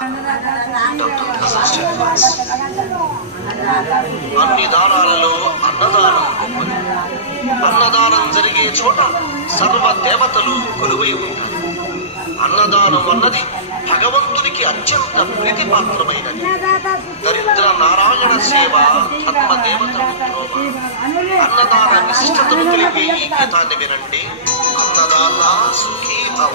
Doctor Prasad Srinivas. అన్ని దానాలలో అన్నదానం గొప్పది. అన్నదానం జరిగే చోట సర్వ దేవతలు కొలువై ఉంటారు. అన్నదానం అన్నది భగవంతునికి అత్యంత ప్రీతిపాత్రమైనది. దరిద్ర నారాయణ సేవ ధర్మ దేవతలు ప్రోమ. అన్నదాన విశిష్టతను తెలిపే ఈ గీతాన్ని వినండి. అన్నదాత సుఖీ భవ.